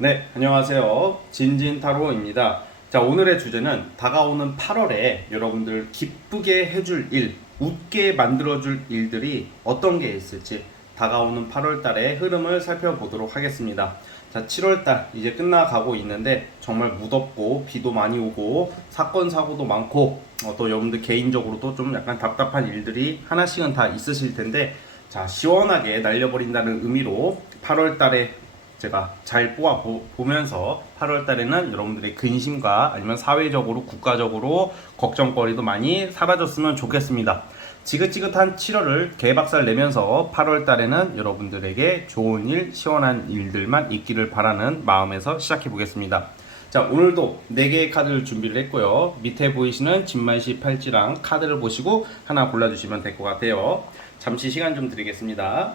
네, 안녕하세요. 진진타로입니다. 자, 오늘의 주제는 다가오는 8월에 여러분들 기쁘게 해줄 일, 웃게 만들어줄 일들이 어떤 게 있을지 다가오는 8월 달의 흐름을 살펴보도록 하겠습니다. 자, 7월 달 이제 끝나가고 있는데 정말 무덥고 비도 많이 오고 사건 사고도 많고 또 여러분들 개인적으로도 좀 약간 답답한 일들이 하나씩은 다 있으실 텐데, 자, 시원하게 날려버린다는 의미로 8월 달에 제가 잘 보면서 8월 달에는 여러분들의 근심과 아니면 사회적으로 국가적으로 걱정거리도 많이 사라졌으면 좋겠습니다. 지긋지긋한 7월을 개박살 내면서 8월 달에는 여러분들에게 좋은 일, 시원한 일들만 있기를 바라는 마음에서 시작해 보겠습니다. 자, 오늘도 4개의 카드를 준비를 했고요. 밑에 보이시는 진말시 팔찌랑 카드를 보시고 하나 골라주시면 될 것 같아요. 잠시 시간 좀 드리겠습니다.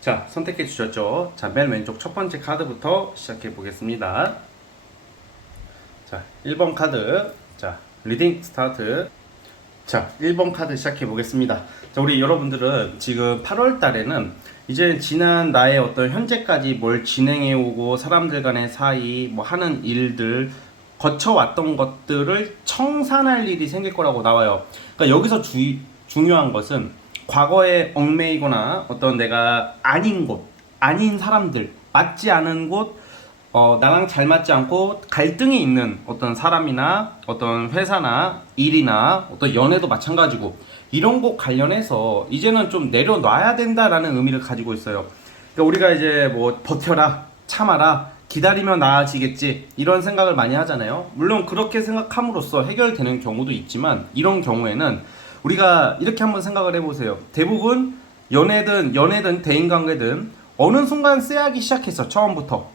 자, 선택해 주셨죠? 자, 맨 왼쪽 첫 번째 카드부터 시작해 보겠습니다. 자, 1번 카드. 자, 리딩 스타트. 자, 1번 카드 시작해 보겠습니다. 자, 우리 여러분들은 지금 8월 달에는 이제 지난 나의 어떤 현재까지 뭘 진행해 오고 사람들 간의 사이 뭐 하는 일들 거쳐왔던 것들을 청산할 일이 생길 거라고 나와요. 그러니까 여기서 중요한 것은 과거에 얽매이거나 어떤 내가 아닌 곳, 아닌 사람들, 맞지 않은 곳, 나랑 잘 맞지 않고 갈등이 있는 어떤 사람이나 어떤 회사나 일이나 어떤 연애도 마찬가지고 이런 것 관련해서 이제는 좀 내려놔야 된다라는 의미를 가지고 있어요. 그러니까 우리가 이제 뭐 버텨라, 참아라, 기다리면 나아지겠지 이런 생각을 많이 하잖아요. 물론 그렇게 생각함으로써 해결되는 경우도 있지만 이런 경우에는 우리가 이렇게 한번 생각을 해보세요. 대부분 연애든 대인관계든 어느 순간 쎄하기 시작했어. 처음부터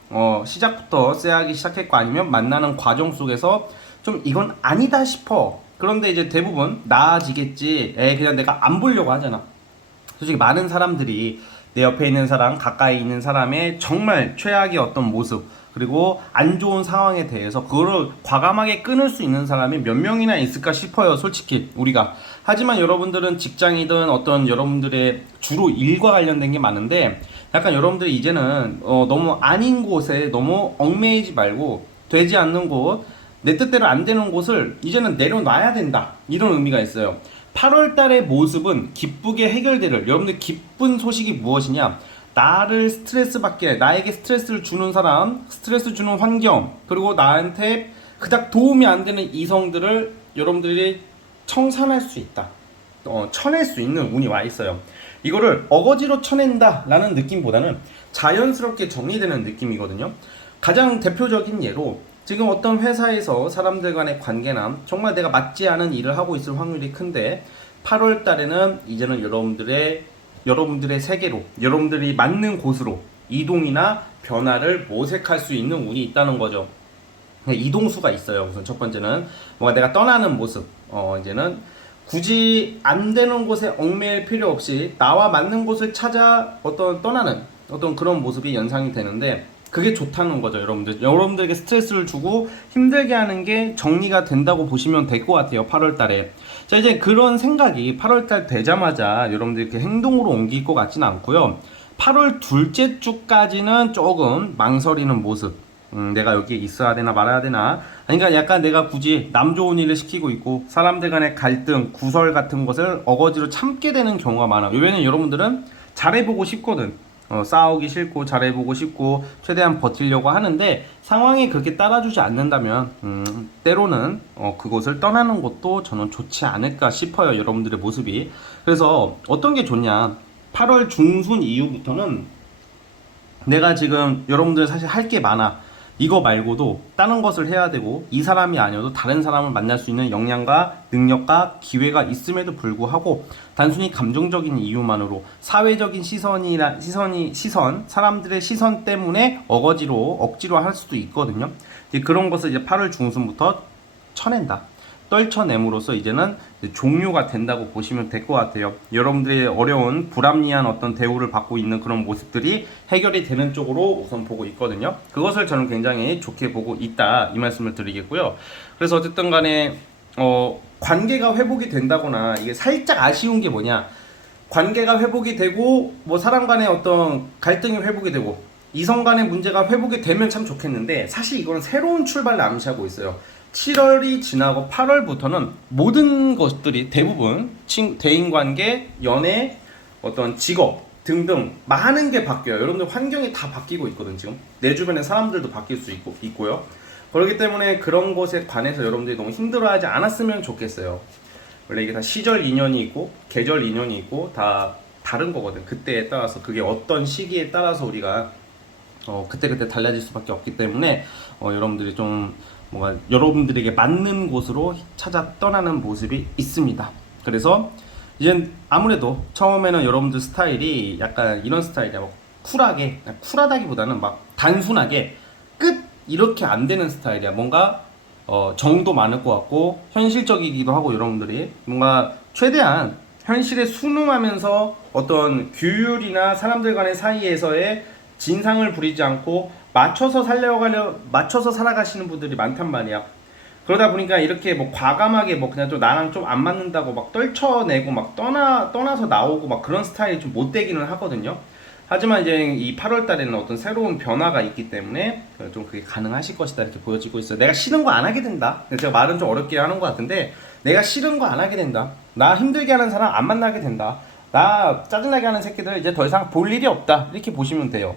시작부터 쎄하기 시작했고 아니면 만나는 과정 속에서 좀 이건 아니다 싶어. 그런데 이제 대부분 나아지겠지, 그냥 내가 안 보려고 하잖아. 솔직히 많은 사람들이 내 옆에 있는 사람, 가까이 있는 사람의 정말 최악의 어떤 모습, 그리고 안 좋은 상황에 대해서 그거를 과감하게 끊을 수 있는 사람이 몇 명이나 있을까 싶어요, 솔직히 우리가. 하지만 여러분들은 직장이든 어떤 여러분들의 주로 일과 관련된 게 많은데, 약간 여러분들이 이제는 너무 아닌 곳에 너무 얽매이지 말고 되지 않는 곳, 내 뜻대로 안 되는 곳을 이제는 내려놔야 된다, 이런 의미가 있어요. 8월 달의 모습은 기쁘게 해결될, 여러분들 기쁜 소식이 무엇이냐? 나를 스트레스 받게, 나에게 스트레스를 주는 사람, 스트레스 주는 환경, 그리고 나한테 그닥 도움이 안 되는 이성들을 여러분들이 청산할 수 있다. 쳐낼 수 있는 운이 와 있어요. 이거를 어거지로 쳐낸다 라는 느낌보다는 자연스럽게 정리되는 느낌이거든요. 가장 대표적인 예로 지금 어떤 회사에서 사람들 간의 관계나 정말 내가 맞지 않은 일을 하고 있을 확률이 큰데, 8월 달에는 이제는 여러분들의 세계로, 여러분들이 맞는 곳으로 이동이나 변화를 모색할 수 있는 운이 있다는 거죠. 이동수가 있어요. 우선 첫 번째는 뭔가 내가 떠나는 모습. 이제는 굳이 안 되는 곳에 얽매일 필요 없이 나와 맞는 곳을 찾아 떠나는 어떤 그런 모습이 연상이 되는데, 그게 좋다는 거죠. 여러분들에게 스트레스를 주고 힘들게 하는 게 정리가 된다고 보시면 될 것 같아요, 8월 달에. 자, 이제 그런 생각이 8월 달 되자마자 여러분들 이렇게 행동으로 옮길 것 같지는 않고요. 8월 둘째 주까지는 조금 망설이는 모습. 내가 여기에 있어야 되나 말아야 되나. 그러니까 약간 내가 굳이 남 좋은 일을 시키고 있고 사람들 간의 갈등, 구설 같은 것을 어거지로 참게 되는 경우가 많아요. 왜냐면 여러분들은 잘해보고 싶거든. 싸우기 싫고 잘해보고 싶고 최대한 버티려고 하는데, 상황이 그렇게 따라주지 않는다면 때로는 그곳을 떠나는 것도 저는 좋지 않을까 싶어요, 여러분들의 모습이. 그래서 어떤 게 좋냐, 8월 중순 이후부터는 내가 지금 여러분들 사실 할 게 많아. 이거 말고도 다른 것을 해야 되고 이 사람이 아니어도 다른 사람을 만날 수 있는 역량과 능력과 기회가 있음에도 불구하고 단순히 감정적인 이유만으로 사회적인 시선, 사람들의 시선 때문에 억지로 할 수도 있거든요. 이제 그런 것을 이제 8월 중순부터 쳐낸다. 떨쳐냄으로써 이제는 종료가 된다고 보시면 될 것 같아요. 여러분들의 어려운 불합리한 어떤 대우를 받고 있는 그런 모습들이 해결이 되는 쪽으로 우선 보고 있거든요. 그것을 저는 굉장히 좋게 보고 있다, 이 말씀을 드리겠고요. 그래서 어쨌든 간에 관계가 회복이 된다거나, 이게 살짝 아쉬운 게 뭐냐, 관계가 회복이 되고 뭐 사람 간의 어떤 갈등이 회복이 되고 이성 간의 문제가 회복이 되면 참 좋겠는데, 사실 이거는 새로운 출발을 암시하고 있어요. 7월이 지나고 8월부터는 모든 것들이 대부분 대인관계, 연애, 어떤 직업 등등 많은 게 바뀌어요. 여러분들 환경이 다 바뀌고 있거든. 지금 내 주변의 사람들도 바뀔 수 있고요. 그렇기 때문에 그런 것에 관해서 여러분들이 너무 힘들어하지 않았으면 좋겠어요. 원래 이게 다 시절 인연이 있고 계절 인연이 있고 다 다른 거거든. 그때에 따라서, 그게 어떤 시기에 따라서 우리가 그때그때 달라질 수밖에 없기 때문에 여러분들이 좀 뭔가 여러분들에게 맞는 곳으로 찾아 떠나는 모습이 있습니다. 그래서 이제 아무래도 처음에는 여러분들 스타일이 약간 이런 스타일이야. 뭐 쿨하다기보다는 막 단순하게 끝 이렇게 안 되는 스타일이야. 뭔가 정도 많을 것 같고 현실적이기도 하고, 여러분들이 뭔가 최대한 현실에 순응하면서 어떤 규율이나 사람들 간의 사이에서의 진상을 부리지 않고 맞춰서 살아가시는 분들이 많단 말이야. 그러다 보니까 이렇게 뭐 과감하게 뭐 그냥 좀 나랑 좀 안 맞는다고 막 떨쳐내고 막 떠나서 나오고 막 그런 스타일이 좀 못 되기는 하거든요. 하지만 이제 이 8월 달에는 어떤 새로운 변화가 있기 때문에 좀 그게 가능하실 것이다, 이렇게 보여지고 있어요. 내가 싫은 거 안 하게 된다. 제가 말은 좀 어렵게 하는 것 같은데, 내가 싫은 거 안 하게 된다. 나 힘들게 하는 사람 안 만나게 된다. 나 짜증나게 하는 새끼들 이제 더 이상 볼 일이 없다, 이렇게 보시면 돼요.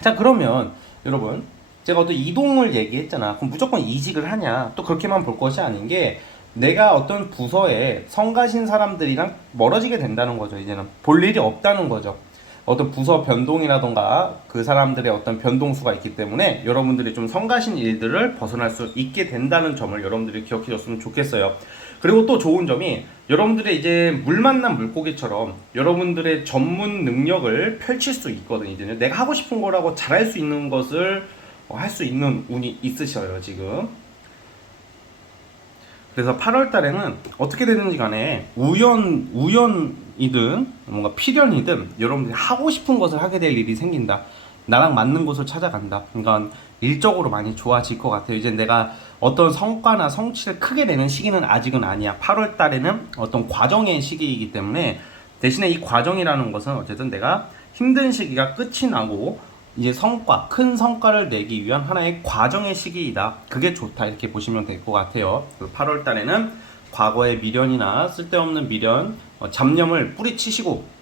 자, 그러면 여러분, 제가 어떤 이동을 얘기했잖아. 그럼 무조건 이직을 하냐? 또 그렇게만 볼 것이 아닌 게, 내가 어떤 부서에 성가신 사람들이랑 멀어지게 된다는 거죠. 이제는 볼 일이 없다는 거죠. 어떤 부서 변동이라던가 그 사람들의 어떤 변동수가 있기 때문에 여러분들이 좀 성가신 일들을 벗어날 수 있게 된다는 점을 여러분들이 기억해 줬으면 좋겠어요. 그리고 또 좋은 점이, 여러분들의 이제 물 만난 물고기처럼 여러분들의 전문 능력을 펼칠 수 있거든요. 이제는 내가 하고 싶은 거라고 잘할 수 있는 것을 할 수 있는 운이 있으셔요, 지금. 그래서 8월 달에는 어떻게 되는지 간에 우연이든 뭔가 필연이든 여러분들이 하고 싶은 것을 하게 될 일이 생긴다. 나랑 맞는 곳을 찾아간다. 그러니까 일적으로 많이 좋아질 것 같아요. 이제 내가 어떤 성과나 성취를 크게 내는 시기는 아직은 아니야. 8월 달에는 어떤 과정의 시기이기 때문에, 대신에 이 과정이라는 것은 어쨌든 내가 힘든 시기가 끝이 나고 이제 큰 성과를 내기 위한 하나의 과정의 시기이다. 그게 좋다, 이렇게 보시면 될 것 같아요. 8월 달에는 과거의 미련이나 쓸데없는 미련, 잡념을 뿌리치시고,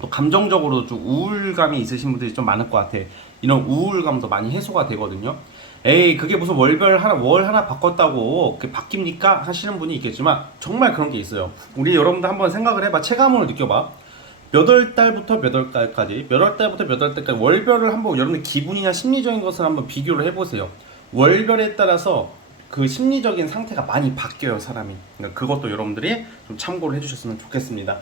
또 감정적으로 좀 우울감이 있으신 분들이 좀 많을 것 같아. 이런 우울감도 많이 해소가 되거든요. 에이, 그게 무슨 월 하나 바꿨다고 그게 바뀝니까? 하시는 분이 있겠지만, 정말 그런 게 있어요. 우리 여러분들 한번 생각을 해봐. 체감으로 느껴봐. 몇 월 달부터 몇 월 달까지, 월별을 한번 여러분들 기분이나 심리적인 것을 한번 비교를 해보세요. 월별에 따라서 그 심리적인 상태가 많이 바뀌어요, 사람이. 그러니까 그것도 여러분들이 좀 참고를 해주셨으면 좋겠습니다.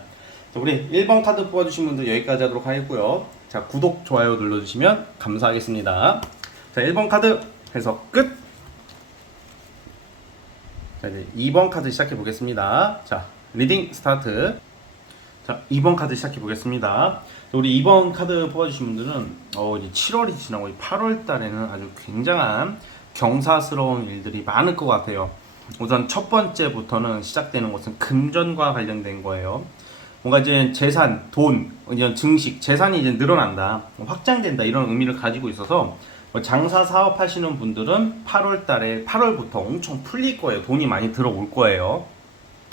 자, 우리 1번 카드 뽑아주신 분들 여기까지 하도록 하겠고요. 자, 구독, 좋아요 눌러주시면 감사하겠습니다. 자, 1번 카드 해석 끝! 자, 이제 2번 카드 시작해 보겠습니다. 자, 리딩 스타트. 자, 2번 카드 시작해 보겠습니다. 우리 2번 카드 뽑아주신 분들은 이제 7월이 지나고 8월 달에는 아주 굉장한 경사스러운 일들이 많을 것 같아요. 우선 첫 번째부터는 시작되는 것은 금전과 관련된 거예요. 뭔가 이제 재산, 돈, 이제 증식, 재산이 이제 늘어난다, 확장된다, 이런 의미를 가지고 있어서 장사 사업 하시는 분들은 8월부터 엄청 풀릴 거예요. 돈이 많이 들어올 거예요.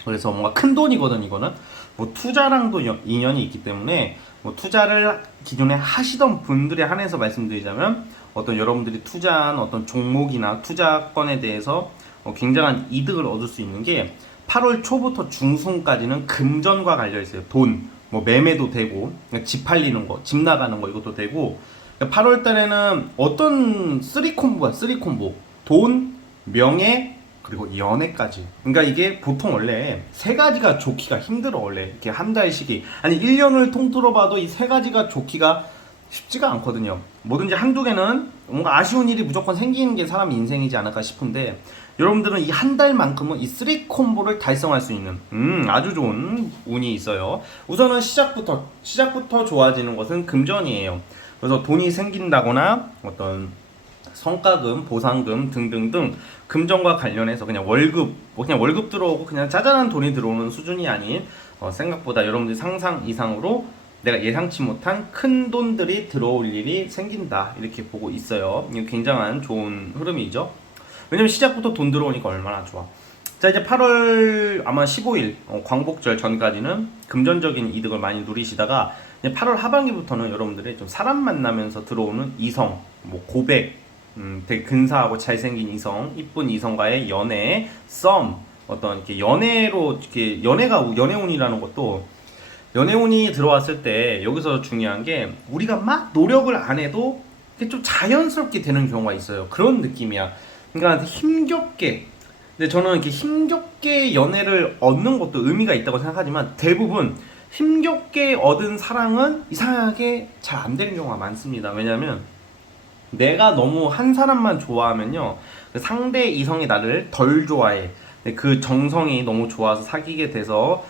그래서 뭔가 큰 돈이거든, 이거는. 뭐 투자랑도 인연이 있기 때문에, 뭐 투자를 기존에 하시던 분들에 한해서 말씀드리자면, 어떤 여러분들이 투자한 어떤 종목이나 투자건에 대해서 굉장한 이득을 얻을 수 있는 게 8월 초부터 중순까지는 금전과 관련 있어요. 돈, 뭐 매매도 되고, 집 팔리는 거, 집 나가는 거, 이것도 되고, 8월 달에는 어떤 3콤보야, 3콤보. 돈, 명예, 그리고 연애까지. 그러니까 이게 보통 원래 세 가지가 좋기가 힘들어, 원래. 이렇게 한 달씩이. 아니, 1년을 통틀어 봐도 이 세 가지가 좋기가 쉽지가 않거든요. 뭐든지 한두 개는 뭔가 아쉬운 일이 무조건 생기는 게 사람 인생이지 않을까 싶은데, 여러분들은 이 한 달만큼은 이 3콤보를 달성할 수 있는 아주 좋은 운이 있어요. 우선은 시작부터 좋아지는 것은 금전이에요. 그래서 돈이 생긴다거나 어떤 성과금, 보상금 등등등 금전과 관련해서 그냥 월급, 뭐 그냥 월급 들어오고 그냥 짜잘한 돈이 들어오는 수준이 아닌 생각보다 여러분들 상상 이상으로 내가 예상치 못한 큰 돈들이 들어올 일이 생긴다, 이렇게 보고 있어요. 이거 굉장한 좋은 흐름이죠. 왜냐면 시작부터 돈 들어오니까 얼마나 좋아. 자, 이제 8월 아마 15일 광복절 전까지는 금전적인 이득을 많이 누리시다가 이제 8월 하반기부터는 여러분들이 좀 사람 만나면서 들어오는 이성, 뭐 고백, 되게 근사하고 잘생긴 이성, 이쁜 이성과의 연애, 썸, 어떤 이렇게 연애로 이렇게 연애운이라는 것도, 연애운이 들어왔을 때 여기서 중요한 게 우리가 막 노력을 안 해도 이게 좀 자연스럽게 되는 경우가 있어요. 그런 느낌이야. 그러니까 힘겹게. 근데 저는 이렇게 힘겹게 연애를 얻는 것도 의미가 있다고 생각하지만 대부분 힘겹게 얻은 사랑은 이상하게 잘 안 되는 경우가 많습니다. 왜냐면 내가 너무 한 사람만 좋아하면요, 그 상대 이성이 나를 덜 좋아해. 그 정성이 너무 좋아서 사귀게 돼서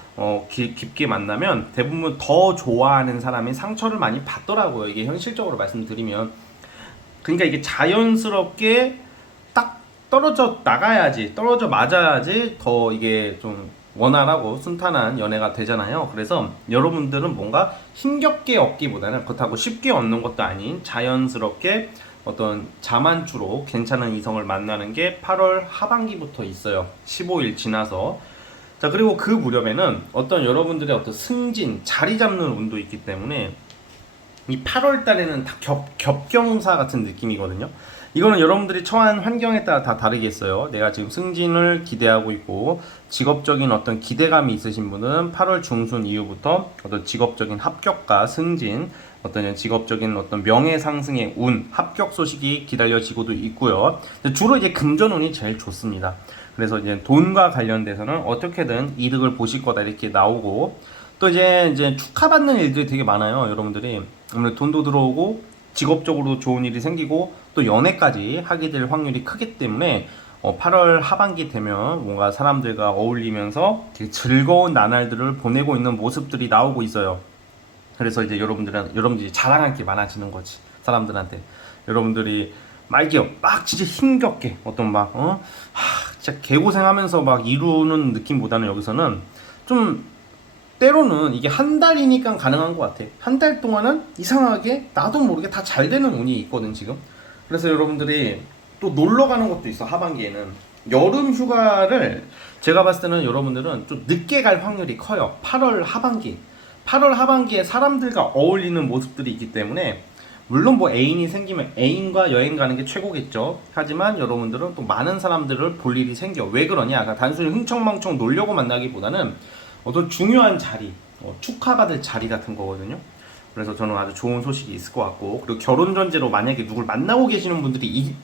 깊게 만나면 대부분 더 좋아하는 사람이 상처를 많이 받더라고요. 이게 현실적으로 말씀드리면. 그러니까 이게 자연스럽게 딱 떨어져 나가야지, 떨어져 맞아야지 더 이게 좀 원활하고 순탄한 연애가 되잖아요. 그래서 여러분들은 뭔가 힘겹게 얻기보다는, 그렇다고 쉽게 얻는 것도 아닌 자연스럽게 어떤 자만추로 괜찮은 이성을 만나는 게 8월 하반기부터 있어요. 15일 지나서. 자, 그리고 그 무렵에는 어떤 여러분들의 어떤 승진, 자리 잡는 운도 있기 때문에 이 8월 달에는 다 겹경사 같은 느낌이거든요. 이거는 여러분들이 처한 환경에 따라 다 다르겠어요. 내가 지금 승진을 기대하고 있고 직업적인 어떤 기대감이 있으신 분은 8월 중순 이후부터 어떤 직업적인 합격과 승진, 어떤 직업적인 어떤 명예 상승의 운, 합격 소식이 기다려지고도 있고요. 주로 이제 금전운이 제일 좋습니다. 그래서 이제 돈과 관련돼서는 어떻게든 이득을 보실 거다, 이렇게 나오고, 또 이제 축하받는 일들이 되게 많아요. 여러분들이 오늘 돈도 들어오고 직업적으로 좋은 일이 생기고 또 연애까지 하게 될 확률이 크기 때문에 8월 하반기 되면 뭔가 사람들과 어울리면서 되게 즐거운 나날들을 보내고 있는 모습들이 나오고 있어요. 그래서 이제 여러분들이 자랑할 게 많아지는 거지, 사람들한테. 여러분들이 막 진짜 힘겹게 어떤 진짜 개고생하면서 막 이루는 느낌보다는 여기서는 좀, 때로는 이게 한 달이니까 가능한 것 같아. 한 달 동안은 이상하게 나도 모르게 다 잘 되는 운이 있거든 지금. 그래서 여러분들이 또 놀러 가는 것도 있어. 하반기에는 여름 휴가를 제가 봤을 때는 여러분들은 좀 늦게 갈 확률이 커요. 8월 하반기에 사람들과 어울리는 모습들이 있기 때문에, 물론 뭐 애인이 생기면 애인과 여행 가는 게 최고겠죠. 하지만 여러분들은 또 많은 사람들을 볼 일이 생겨. 왜 그러냐? 그러니까 단순히 흥청망청 놀려고 만나기보다는 어떤 중요한 자리, 축하받을 자리 같은 거거든요. 그래서 저는 아주 좋은 소식이 있을 것 같고, 그리고 결혼 전제로 만약에 누굴 만나고 계시는 분들이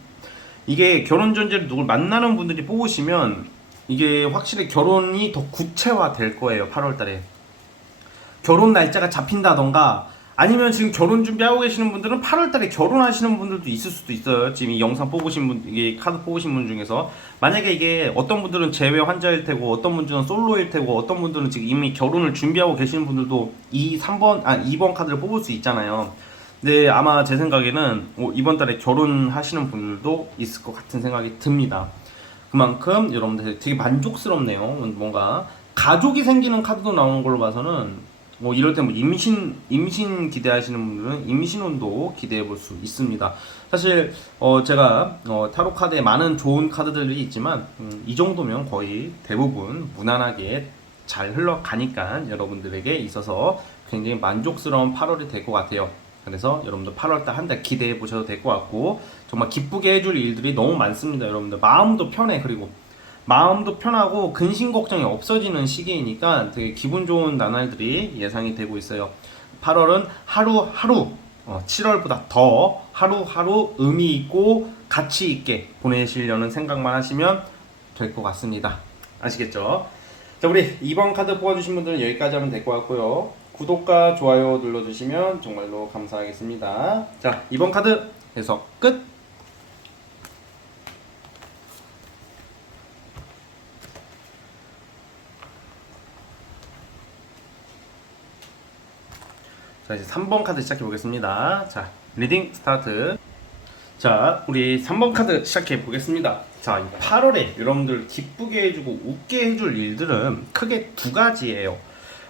이게 결혼 전제로 누굴 만나는 분들이 뽑으시면 이게 확실히 결혼이 더 구체화 될 거예요. 8월 달에 결혼 날짜가 잡힌다던가, 아니면 지금 결혼 준비하고 계시는 분들은 8월 달에 결혼하시는 분들도 있을 수도 있어요. 지금 이 영상 뽑으신 분, 이게 카드 뽑으신 분 중에서 만약에 이게 어떤 분들은 재회 환자일 테고, 어떤 분들은 솔로일 테고, 어떤 분들은 지금 이미 결혼을 준비하고 계시는 분들도 2번 카드를 뽑을 수 있잖아요. 근데 아마 제 생각에는 이번 달에 결혼하시는 분들도 있을 것 같은 생각이 듭니다. 그만큼 여러분들 되게 만족스럽네요. 뭔가 가족이 생기는 카드도 나오는 걸로 봐서는 이럴 때 임신 기대하시는 분들은 임신운도 기대해 볼 수 있습니다. 사실 제가 타로 카드에 많은 좋은 카드들이 있지만 이 정도면 거의 대부분 무난하게 잘 흘러가니까 여러분들에게 있어서 굉장히 만족스러운 8월이 될 것 같아요. 그래서 여러분들 8월달 한 달 기대해 보셔도 될 것 같고, 정말 기쁘게 해줄 일들이 너무 많습니다. 여러분들 마음도 편해. 그리고 마음도 편하고 근심 걱정이 없어지는 시기이니까 되게 기분 좋은 나날들이 예상이 되고 있어요. 8월은 하루하루 7월보다 더 하루하루 의미 있고 가치 있게 보내시려는 생각만 하시면 될 것 같습니다. 아시겠죠? 자, 우리 2번 카드 뽑아주신 분들은 여기까지 하면 될 것 같고요. 구독과 좋아요 눌러주시면 정말로 감사하겠습니다. 자, 2번 카드 해석 끝! 자, 이제 3번 카드 시작해 보겠습니다. 자, 리딩 스타트. 자, 우리 3번 카드 시작해 보겠습니다. 자, 8월에 여러분들 기쁘게 해주고 웃게 해줄 일들은 크게 두 가지예요.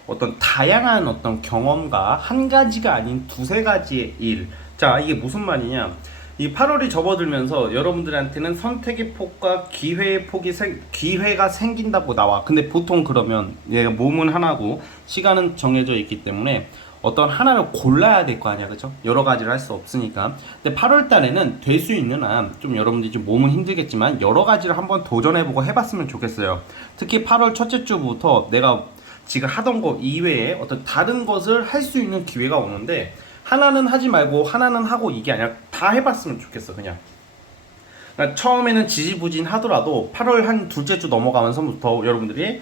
어떤 다양한 어떤 경험과 한 가지가 아닌 두세 가지의 일. 자, 이게 무슨 말이냐? 이 8월이 접어들면서 여러분들한테는 선택의 폭과 기회의 폭이 기회가 생긴다고 나와. 근데 보통 그러면 얘가 몸은 하나고 시간은 정해져 있기 때문에 어떤 하나를 골라야 될 거 아니야, 그쵸? 여러 가지를 할 수 없으니까. 근데 8월 달에는 될 수 있는 한 좀 여러분들이 좀 몸은 힘들겠지만 여러 가지를 한번 도전해보고 해봤으면 좋겠어요. 특히 8월 첫째 주부터 내가 지금 하던 거 이외에 어떤 다른 것을 할 수 있는 기회가 오는데 하나는 하지 말고 하나는 하고 이게 아니라 다 해봤으면 좋겠어, 그냥. 그러니까 처음에는 지지부진 하더라도 8월 한 둘째 주 넘어가면서부터 여러분들이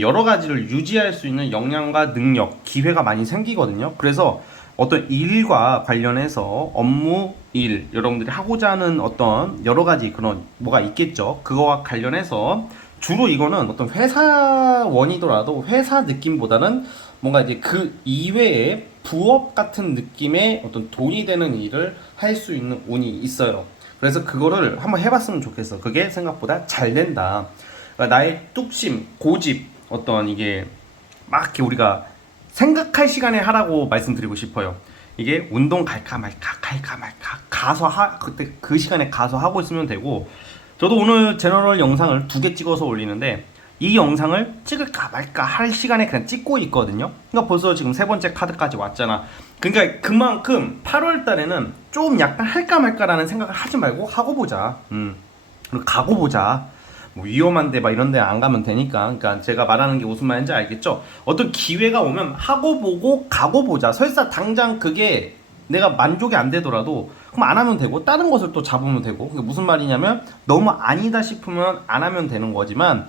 여러 가지를 유지할 수 있는 역량과 능력, 기회가 많이 생기거든요. 그래서 어떤 일과 관련해서 업무, 일, 여러분들이 하고자 하는 어떤 여러 가지 그런 뭐가 있겠죠. 그거와 관련해서 주로 이거는 어떤 회사원이더라도 회사 느낌보다는 뭔가 이제 그 이외에 부업 같은 느낌의 어떤 돈이 되는 일을 할 수 있는 운이 있어요. 그래서 그거를 한번 해봤으면 좋겠어. 그게 생각보다 잘 된다. 그러니까 나의 뚝심, 고집, 어떤 이게 막 이렇게 우리가 생각할 시간에 하라고 말씀드리고 싶어요. 이게 운동 갈까 말까 가서 그때 그 시간에 가서 하고 있으면 되고, 저도 오늘 제너럴 영상을 2개 찍어서 올리는데 이 영상을 찍을까 말까 할 시간에 그냥 찍고 있거든요. 그러니까 벌써 지금 3번째 카드까지 왔잖아. 그러니까 그만큼 8월 달에는 좀 약간 할까 말까라는 생각을 하지 말고 하고 보자. 그리고 가고 보자. 뭐 위험한데 막 이런 데 안 가면 되니까. 그러니까 제가 말하는 게 무슨 말인지 알겠죠? 어떤 기회가 오면 하고 보고 가고 보자. 설사 당장 그게 내가 만족이 안 되더라도 그럼 안 하면 되고 다른 것을 또 잡으면 되고. 그게 무슨 말이냐면 너무 아니다 싶으면 안 하면 되는 거지만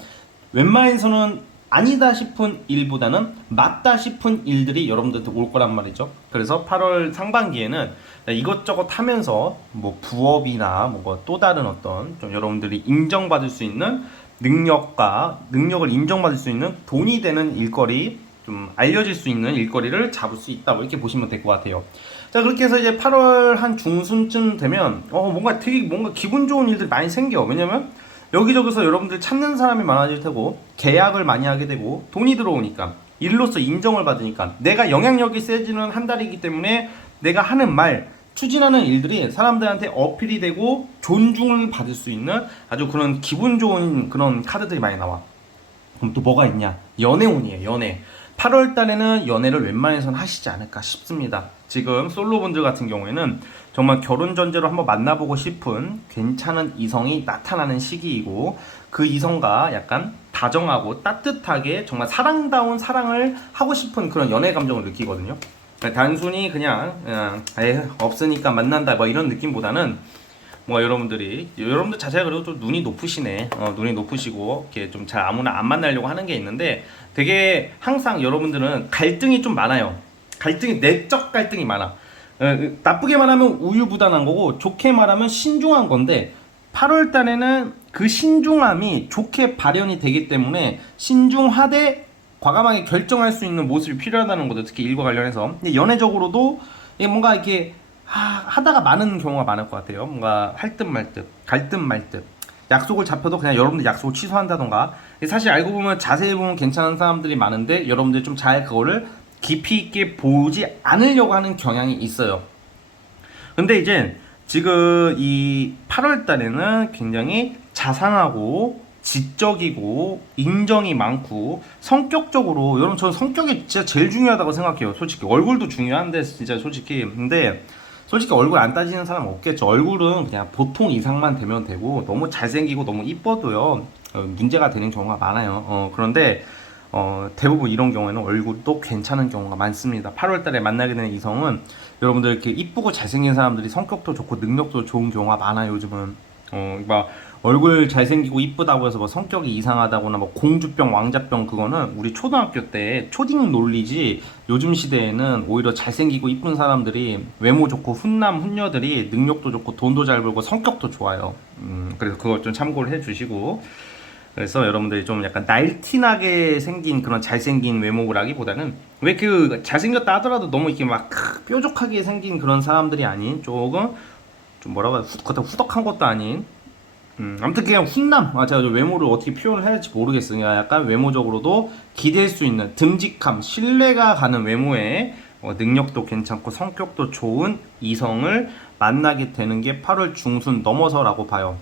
웬만해서는 아니다 싶은 일보다는 맞다 싶은 일들이 여러분들한테 올 거란 말이죠. 그래서 8월 상반기에는 이것저것 하면서 뭐 부업이나 뭐 또 다른 어떤 좀 여러분들이 인정받을 수 있는 능력을 인정받을 수 있는 돈이 되는 일거리, 좀 알려질 수 있는 일거리를 잡을 수 있다고 이렇게 보시면 될 것 같아요. 자, 그렇게 해서 이제 8월 한 중순쯤 되면 뭔가 기분 좋은 일들이 많이 생겨. 왜냐면 여기저기서 여러분들 찾는 사람이 많아질 테고 계약을 많이 하게 되고 돈이 들어오니까 일로서 인정을 받으니까 내가 영향력이 세지는 한 달이기 때문에 내가 하는 말, 추진하는 일들이 사람들한테 어필이 되고 존중을 받을 수 있는 아주 그런 기분 좋은 그런 카드들이 많이 나와. 그럼 또 뭐가 있냐? 연애운이에요, 연애. 8월 달에는 연애를 웬만해서는 하시지 않을까 싶습니다. 지금 솔로분들 같은 경우에는 정말 결혼 전제로 한번 만나보고 싶은 괜찮은 이성이 나타나는 시기이고 그 이성과 약간 다정하고 따뜻하게 정말 사랑다운 사랑을 하고 싶은 그런 연애 감정을 느끼거든요. 단순히 그냥 없으니까 만난다 뭐 이런 느낌보다는 뭐 여러분들 자체가 그래도 좀 눈이 높으시네. 눈이 높으시고 이렇게 좀 잘 아무나 안 만나려고 하는 게 있는데 되게 항상 여러분들은 갈등이 좀 많아요. 내적 갈등이 많아. 나쁘게 말하면 우유부단한 거고 좋게 말하면 신중한 건데 8월 달에는 그 신중함이 좋게 발현이 되기 때문에 신중하되 과감하게 결정할 수 있는 모습이 필요하다는 거죠. 특히 일과 관련해서. 근데 연애적으로도 뭔가 이렇게 하다가 많은 경우가 많을 것 같아요. 뭔가 할 듯 말 듯, 갈 듯 말 듯. 약속을 잡혀도 그냥 여러분들 약속을 취소한다던가. 사실 알고 보면 자세히 보면 괜찮은 사람들이 많은데 여러분들이 좀 잘 그거를 깊이 있게 보지 않으려고 하는 경향이 있어요. 근데 이제 지금 이 8월 달에는 굉장히 자상하고 지적이고 인정이 많고 성격적으로 여러분 저는 성격이 진짜 제일 중요하다고 생각해요. 솔직히 얼굴도 중요한데 진짜 솔직히 근데 솔직히 얼굴 안 따지는 사람 없겠죠. 얼굴은 그냥 보통 이상만 되면 되고 너무 잘생기고 너무 이뻐도요 문제가 되는 경우가 많아요. 그런데 대부분 이런 경우에는 얼굴도 괜찮은 경우가 많습니다. 8월 달에 만나게 되는 이성은 여러분들 이렇게 이쁘고 잘생긴 사람들이 성격도 좋고 능력도 좋은 경우가 많아요, 요즘은. 막 얼굴 잘생기고 이쁘다고 해서 뭐 성격이 이상하다거나 뭐 공주병, 왕자병 그거는 우리 초등학교 때 초딩 논리지 요즘 시대에는 오히려 잘생기고 이쁜 사람들이 외모 좋고 훈남, 훈녀들이 능력도 좋고 돈도 잘 벌고 성격도 좋아요. 그래서 그걸 좀 참고를 해 주시고 그래서 여러분들이 좀 약간 날티나게 생긴 그런 잘생긴 외모라기보다는 왜 그 잘생겼다 하더라도 너무 이렇게 막 뾰족하게 생긴 그런 사람들이 아닌 조금 좀 뭐라고 해야 겉에 후덕한 것도 아닌 아무튼 그냥 훈남 제가 외모를 어떻게 표현을 해야 할지 모르겠어요. 그냥 약간 외모적으로도 기댈 수 있는 듬직함, 신뢰가 가는 외모에 능력도 괜찮고 성격도 좋은 이성을 만나게 되는 게 8월 중순 넘어서라고 봐요.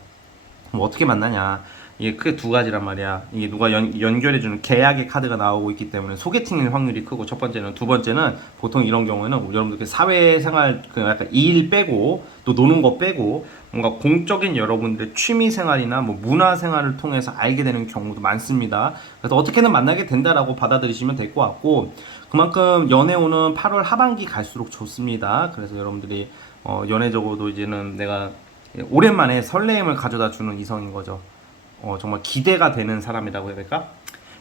그럼 어떻게 만나냐? 이게 크게 두 가지란 말이야. 이게 누가 연결해주는 계약의 카드가 나오고 있기 때문에 소개팅일 확률이 크고 첫 번째는 두 번째는 보통 이런 경우에는 여러분들 사회생활 그 약간 일 빼고 또 노는 거 빼고 뭔가 공적인 여러분들의 취미 생활이나 뭐 문화 생활을 통해서 알게 되는 경우도 많습니다. 그래서 어떻게든 만나게 된다라고 받아들이시면 될 것 같고 그만큼 연애운은 8월 하반기 갈수록 좋습니다. 그래서 여러분들이 연애적으로도 이제는 내가 오랜만에 설레임을 가져다 주는 이성인 거죠. 정말 기대가 되는 사람이라고 해야 될까?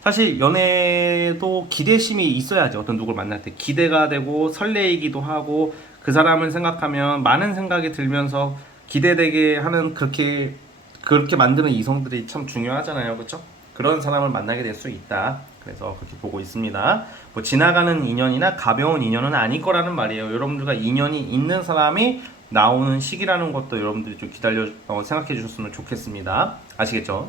사실 연애도 기대심이 있어야지. 어떤 누굴 만날 때 기대가 되고 설레이기도 하고 그 사람을 생각하면 많은 생각이 들면서 기대되게 하는 그렇게 만드는 이성들이 참 중요하잖아요, 그렇죠? 그런 사람을 만나게 될 수 있다. 그래서 그렇게 보고 있습니다. 뭐 지나가는 인연이나 가벼운 인연은 아닐 거라는 말이에요. 여러분들과 인연이 있는 사람이 나오는 시기라는 것도 여러분들이 좀 생각해 주셨으면 좋겠습니다. 아시겠죠?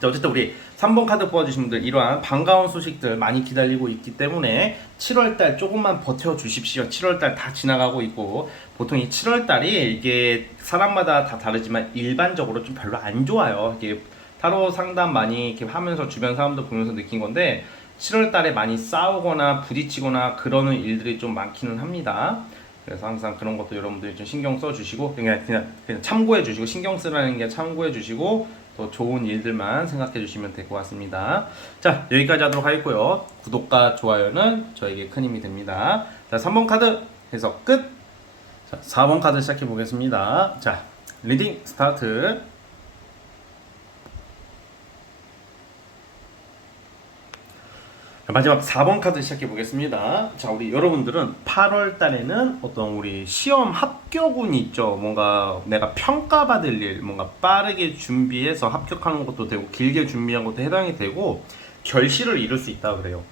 자, 어쨌든 우리 3번 카드 뽑아주신 분들 이러한 반가운 소식들 많이 기다리고 있기 때문에 7월달 조금만 버텨주십시오. 7월달 다 지나가고 있고 보통 이 7월달이 이게 사람마다 다 다르지만 일반적으로 좀 별로 안 좋아요. 이게 타로 상담 많이 이렇게 하면서 주변 사람들 보면서 느낀 건데 7월달에 많이 싸우거나 부딪히거나 그러는 일들이 좀 많기는 합니다. 그래서 항상 그런 것도 여러분들이 좀 신경 써주시고 그냥 참고해 주시고 신경 쓰라는 게 참고해 주시고 더 좋은 일들만 생각해 주시면 될 것 같습니다. 자, 여기까지 하도록 하겠고요. 구독과 좋아요는 저에게 큰 힘이 됩니다. 자, 3번 카드 해석 끝. 자, 4번 카드 시작해 보겠습니다. 자, 리딩 스타트. 마지막 4번 카드 시작해 보겠습니다. 자, 우리 여러분들은 8월 달에는 어떤 우리 시험 합격운이 있죠. 뭔가 내가 평가받을 일, 뭔가 빠르게 준비해서 합격하는 것도 되고 길게 준비한 것도 해당이 되고 결실을 이룰 수 있다 그래요.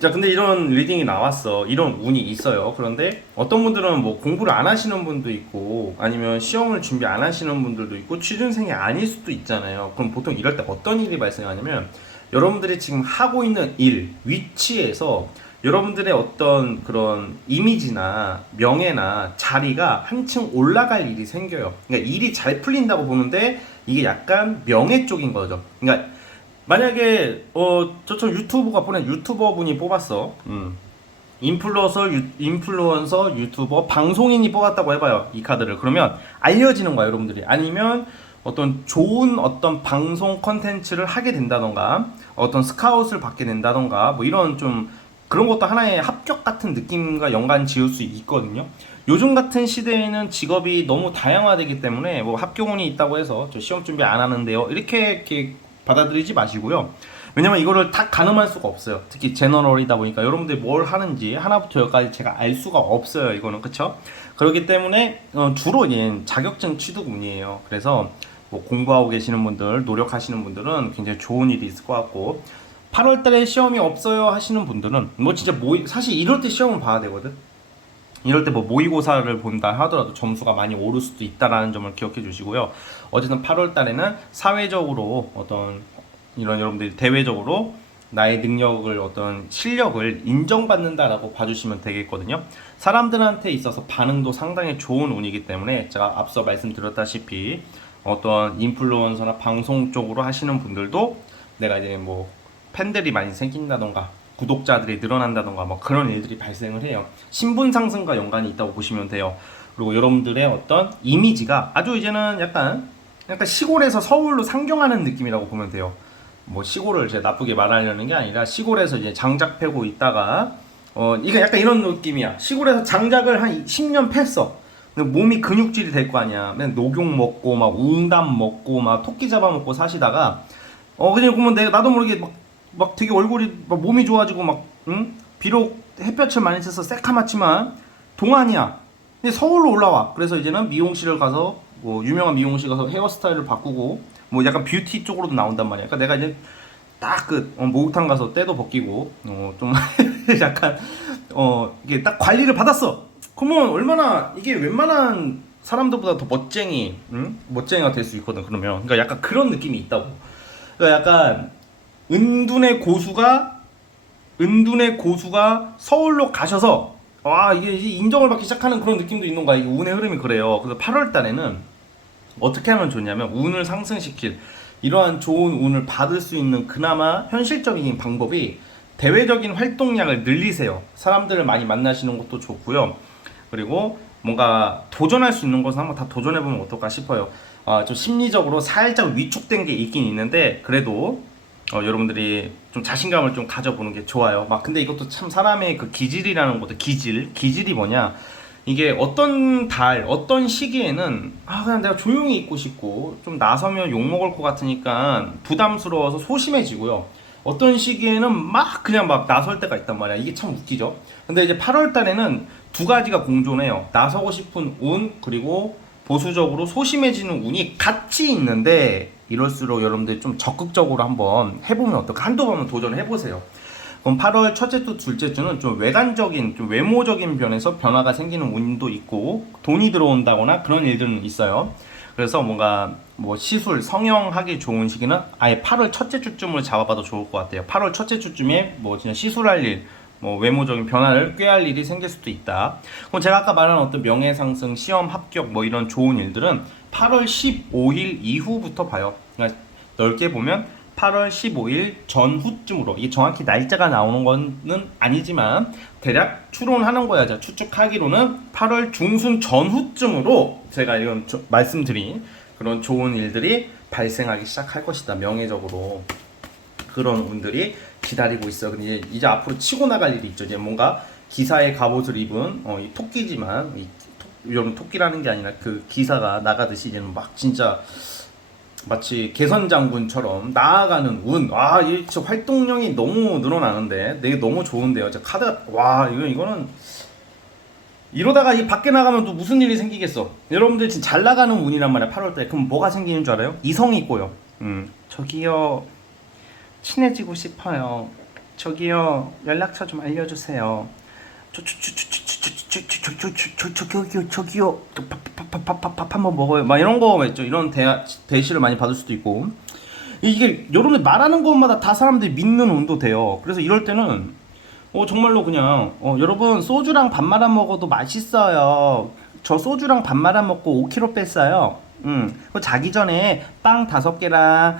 자, 근데 이런 리딩이 나왔어. 이런 운이 있어요. 그런데 어떤 분들은 뭐 공부를 안 하시는 분도 있고 아니면 시험을 준비 안 하시는 분들도 있고 취준생이 아닐 수도 있잖아요. 그럼 보통 이럴 때 어떤 일이 발생하냐면 여러분들이 지금 하고 있는 일, 위치에서 여러분들의 어떤 그런 이미지나 명예나 자리가 한층 올라갈 일이 생겨요. 그러니까 일이 잘 풀린다고 보는데 이게 약간 명예 쪽인 거죠. 그러니까 만약에 저처럼 유튜버 분이 뽑았어. 인플루언서, 유튜버, 방송인이 뽑았다고 해봐요. 이 카드를. 그러면 알려지는 거야, 여러분들이. 아니면 어떤 좋은 어떤 방송 컨텐츠를 하게 된다던가 어떤 스카웃을 받게 된다던가 뭐 이런 좀 그런 것도 하나의 합격 같은 느낌과 연관 지을 수 있거든요. 요즘 같은 시대에는 직업이 너무 다양화되기 때문에 뭐 합격운이 있다고 해서 저 시험 준비 안 하는데요 이렇게 받아들이지 마시고요. 왜냐면 이거를 다 가늠할 수가 없어요. 특히 제너럴이다 보니까 여러분들이 뭘 하는지 하나부터 열까지 제가 알 수가 없어요. 이거는 그쵸? 그렇기 때문에 주로 자격증 취득운이에요. 그래서 뭐 공부하고 계시는 분들, 노력하시는 분들은 굉장히 좋은 일이 있을 것 같고 8월달에 시험이 없어요 하시는 분들은 뭐 진짜 사실 이럴 때 시험을 봐야 되거든. 이럴 때 뭐 모의고사를 본다 하더라도 점수가 많이 오를 수도 있다라는 점을 기억해 주시고요. 어쨌든 8월달에는 사회적으로 어떤 이런 여러분들이 대외적으로 나의 능력을 어떤 실력을 인정받는다라고 봐주시면 되겠거든요. 사람들한테 있어서 반응도 상당히 좋은 운이기 때문에 제가 앞서 말씀드렸다시피 어떤 인플루언서나 방송 쪽으로 하시는 분들도 내가 이제 뭐 팬들이 많이 생긴다던가 구독자들이 늘어난다던가 뭐 그런 일들이 발생을 해요. 신분 상승과 연관이 있다고 보시면 돼요. 그리고 여러분들의 어떤 이미지가 아주 이제는 약간 시골에서 서울로 상경하는 느낌이라고 보면 돼요. 뭐 시골을 제가 나쁘게 말하려는 게 아니라 시골에서 이제 장작 패고 있다가 이게 약간 이런 느낌이야. 시골에서 장작을 한 10년 팼어. 근데 몸이 근육질이 될 거 아니야. 맨 녹용 먹고 막 웅담 먹고 막 토끼 잡아먹고 사시다가 그냥 보면 나도 모르게 막 되게 얼굴이 막 몸이 좋아지고 막 응? 비록 햇볕을 많이 쬐서 새카맣지만 동안이야. 근데 서울로 올라와. 그래서 이제는 미용실을 가서 뭐 유명한 미용실 가서 헤어스타일을 바꾸고 뭐 약간 뷰티 쪽으로도 나온단 말이야. 그러니까 내가 이제 딱 그 목욕탕 가서 때도 벗기고 좀 약간 이게 딱 관리를 받았어. 그러면 얼마나 이게 웬만한 사람들보다 더 멋쟁이, 응? 멋쟁이가 될 수 있거든. 그러면 그러니까 약간 그런 느낌이 있다고. 그러니까 약간 은둔의 고수가 서울로 가셔서 와 이게 이제 인정을 받기 시작하는 그런 느낌도 있는 거야. 이게 운의 흐름이 그래요. 그래서 8월 달에는 어떻게 하면 좋냐면 운을 상승시킬 이러한 좋은 운을 받을 수 있는 그나마 현실적인 방법이 대외적인 활동량을 늘리세요. 사람들을 많이 만나시는 것도 좋고요. 그리고 뭔가 도전할 수 있는 것을 한번 다 도전해보면 어떨까 싶어요. 좀 심리적으로 살짝 위축된 게 있긴 있는데 그래도 여러분들이 좀 자신감을 좀 가져보는 게 좋아요. 막 근데 이것도 참 사람의 그 기질이라는 것도 기질이 뭐냐? 이게 어떤 어떤 시기에는 그냥 내가 조용히 있고 싶고 좀 나서면 욕 먹을 것 같으니까 부담스러워서 소심해지고요. 어떤 시기에는 막 그냥 막 나설 때가 있단 말이야. 이게 참 웃기죠. 근데 이제 8월 달에는 두 가지가 공존해요. 나서고 싶은 운 그리고 보수적으로 소심해지는 운이 같이 있는데 이럴수록 여러분들 좀 적극적으로 한번 해보면 어떨까? 한두 번은 도전해보세요. 그럼 8월 첫째 주, 둘째 주는 좀 외관적인, 좀 외모적인 면에서 변화가 생기는 운도 있고 돈이 들어온다거나 그런 일들은 있어요. 그래서 뭔가 뭐 시술, 성형하기 좋은 시기는 아예 8월 첫째 주쯤을 잡아봐도 좋을 것 같아요. 8월 첫째 주쯤에 뭐 진짜 시술할 일, 뭐 외모적인 변화를 꾀할 일이 생길 수도 있다. 그럼 제가 아까 말한 어떤 명예상승, 시험 합격 뭐 이런 좋은 일들은 8월 15일 이후부터 봐요. 그러니까 넓게 보면 8월 15일 전후쯤으로, 이게 정확히 날짜가 나오는 거는 아니지만 대략 추론하는 거야. 자, 추측하기로는 8월 중순 전후쯤으로 제가 이런 말씀드린 그런 좋은 일들이 발생하기 시작할 것이다. 명예적으로 그런 운들이 기다리고 있어. 근데 이제 앞으로 치고 나갈 일이 있죠. 이제 뭔가 기사의 갑옷을 입은 이 토끼지만 여러분 토끼라는 게 아니라 그 기사가 나가듯이 이제는 막 진짜 마치 개선 장군처럼 나아가는 운. 이 진짜 활동량이 너무 늘어나는데 되게 너무 좋은데요. 저 카드가 이거는 이러다가 이 밖에 나가면 또 무슨 일이 생기겠어. 여러분들 진짜 잘 나가는 운이란 말이야. 8월달에. 그럼 뭐가 생기는 줄 알아요? 이성이 꼬여. 저기요 친해지고 싶어요. 저기요 연락처 좀 알려주세요. 저기요 밥 한번 먹어요. 막 이런 거 있죠. 이런 대시를 많이 받을 수도 있고 이게 여러분들 말하는 것마다 다 사람들이 믿는 운도 돼요. 그래서 이럴 때는 정말로 그냥 여러분 소주랑 밥 말아 먹어도 맛있어요. 저 소주랑 밥 말아 먹고 5kg 뺐어요. 자기 전에 빵 5개랑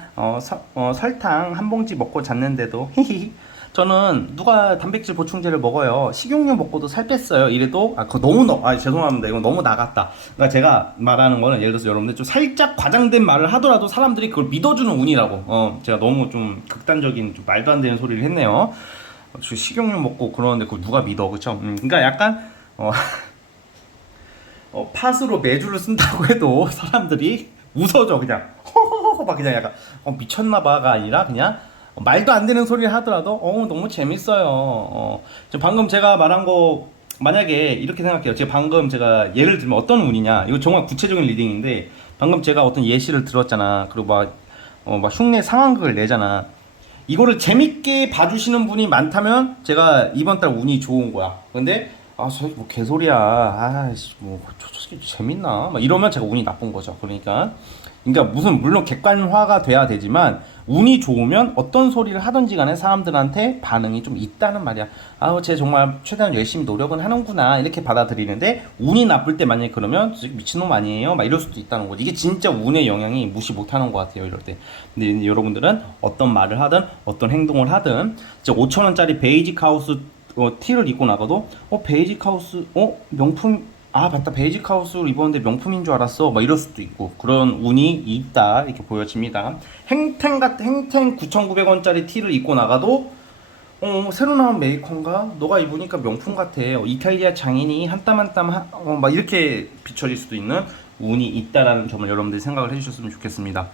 설탕 한 봉지 먹고 잤는데도 저는 누가 단백질 보충제를 먹어요. 식용유 먹고도 살 뺐어요. 이래도 그거 너무 죄송합니다. 이건 너무 나갔다. 그러니까 제가 말하는 거는 예를 들어서 여러분들 좀 살짝 과장된 말을 하더라도 사람들이 그걸 믿어주는 운이라고. 제가 너무 좀 극단적인 좀 말도 안 되는 소리를 했네요. 저 식용유 먹고 그러는데 그걸 누가 믿어, 그쵸? 그러니까 약간 팥으로 매주를 쓴다고 해도 사람들이 웃어줘. 그냥 허허허 막 그냥 약간 미쳤나봐가 아니라 그냥 말도 안 되는 소리를 하더라도 너무 재밌어요. 지금 방금 제가 말한 거 만약에 이렇게 생각해요. 제가 예를 들면 어떤 운이냐, 이거 정말 구체적인 리딩인데 방금 제가 어떤 예시를 들었잖아. 그리고 막 흉내 상황극을 내잖아. 이거를 재밌게 봐주시는 분이 많다면 제가 이번 달 운이 좋은 거야. 근데 저기 뭐 개소리야. 저 재밌나? 막 이러면 제가 운이 나쁜 거죠. 그러니까 물론 객관화가 돼야 되지만 운이 좋으면 어떤 소리를 하든지 간에 사람들한테 반응이 좀 있다는 말이야. 쟤 정말 최대한 열심히 노력은 하는구나 이렇게 받아들이는데 운이 나쁠 때 만약에 그러면 미친놈 아니에요? 막 이럴 수도 있다는 거지. 이게 진짜 운의 영향이 무시 못하는 것 같아요. 이럴 때. 근데 여러분들은 어떤 말을 하든 어떤 행동을 하든 5,000원짜리 베이직 하우스 티를 입고 나가도 베이직 하우스 명품 아 맞다 베이직 하우스로 입었는데 명품인 줄 알았어 막 이럴 수도 있고 그런 운이 있다 이렇게 보여집니다. 행텐 9,900원짜리 티를 입고 나가도 새로 나온 메이커인가? 너가 입으니까 명품 같아. 이탈리아 장인이 한 땀 한 땀 막 이렇게 비춰질 수도 있는 운이 있다라는 점을 여러분들이 생각을 해주셨으면 좋겠습니다.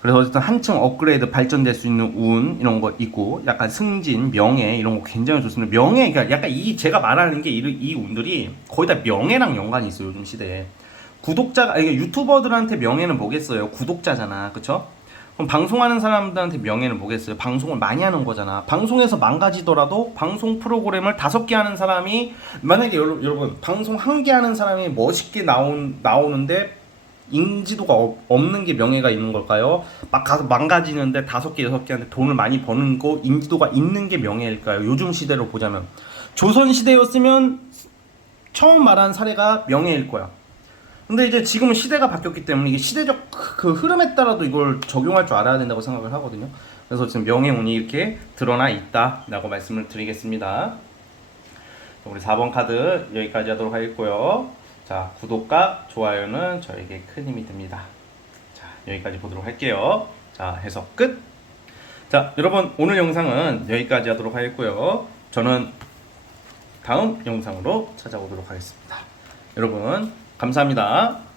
그래서 어쨌든 한층 업그레이드 발전될 수 있는 운 이런 거 있고 약간 승진, 명예 이런 거 굉장히 좋습니다. 명예 그러니까 약간 이 제가 말하는 게 이 운들이 거의 다 명예랑 연관이 있어요. 요즘 시대에 구독자가 이게 유튜버들한테 명예는 뭐겠어요? 구독자잖아, 그쵸? 그럼 방송하는 사람들한테 명예는 뭐겠어요? 방송을 많이 하는 거잖아. 방송에서 망가지더라도 방송 프로그램을 5개 하는 사람이 만약에 여러분 방송 1개 하는 사람이 멋있게 나오는데 인지도가 없는 게 명예가 있는 걸까요? 막 가서 망가지는데 5개, 6개 한테 돈을 많이 버는 거 인지도가 있는 게 명예일까요? 요즘 시대로 보자면 조선 시대였으면 처음 말한 사례가 명예일 거야. 근데 이제 지금은 시대가 바뀌었기 때문에 이게 시대적 그 흐름에 따라도 이걸 적용할 줄 알아야 된다고 생각을 하거든요. 그래서 지금 명예운이 이렇게 드러나 있다라고 말씀을 드리겠습니다. 우리 4번 카드 여기까지 하도록 하겠고요. 자, 구독과 좋아요는 저에게 큰 힘이 됩니다. 자, 여기까지 보도록 할게요. 자, 해석 끝. 자, 여러분 오늘 영상은 여기까지 하도록 하겠고요. 저는 다음 영상으로 찾아오도록 하겠습니다. 여러분 감사합니다.